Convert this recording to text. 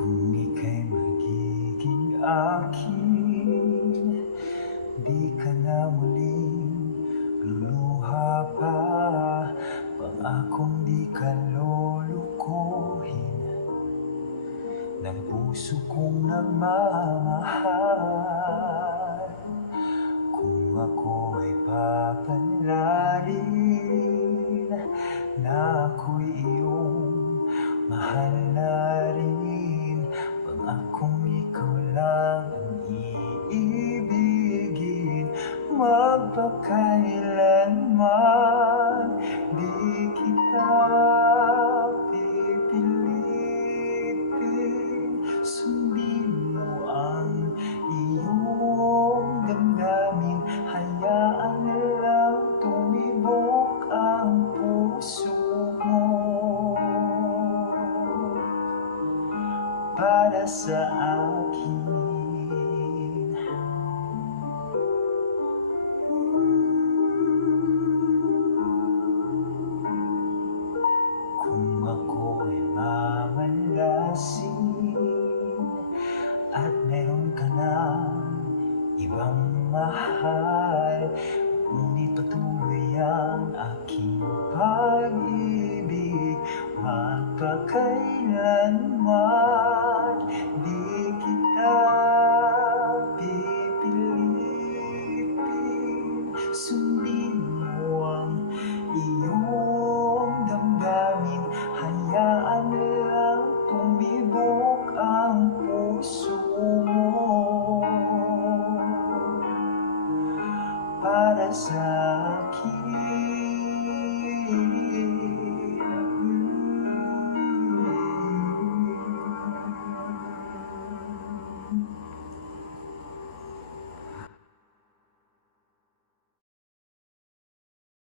Kung ika'y magiging akin, di ka na muling luluha pa. Pangakong di ka lulukuhin ng puso kong nagmamahal. Kung ako ay papalarin na ako'y iyong mahal na rin, pangakong ikaw lang ang iibigin, magpakailanman di kita pipilitin. Sundin mo ang iyong damdamin, hayaan lang tumibok ang puso mo para sa akin. Kung ako'y mamalasin at meron ka ng ibang mahal, ngunit patuloy ang aking pag-ibig, magpakailanman di kita pipilitin. Sundin mo ang iyong damdamin, hayaan lang tumibok ang puso mo para sa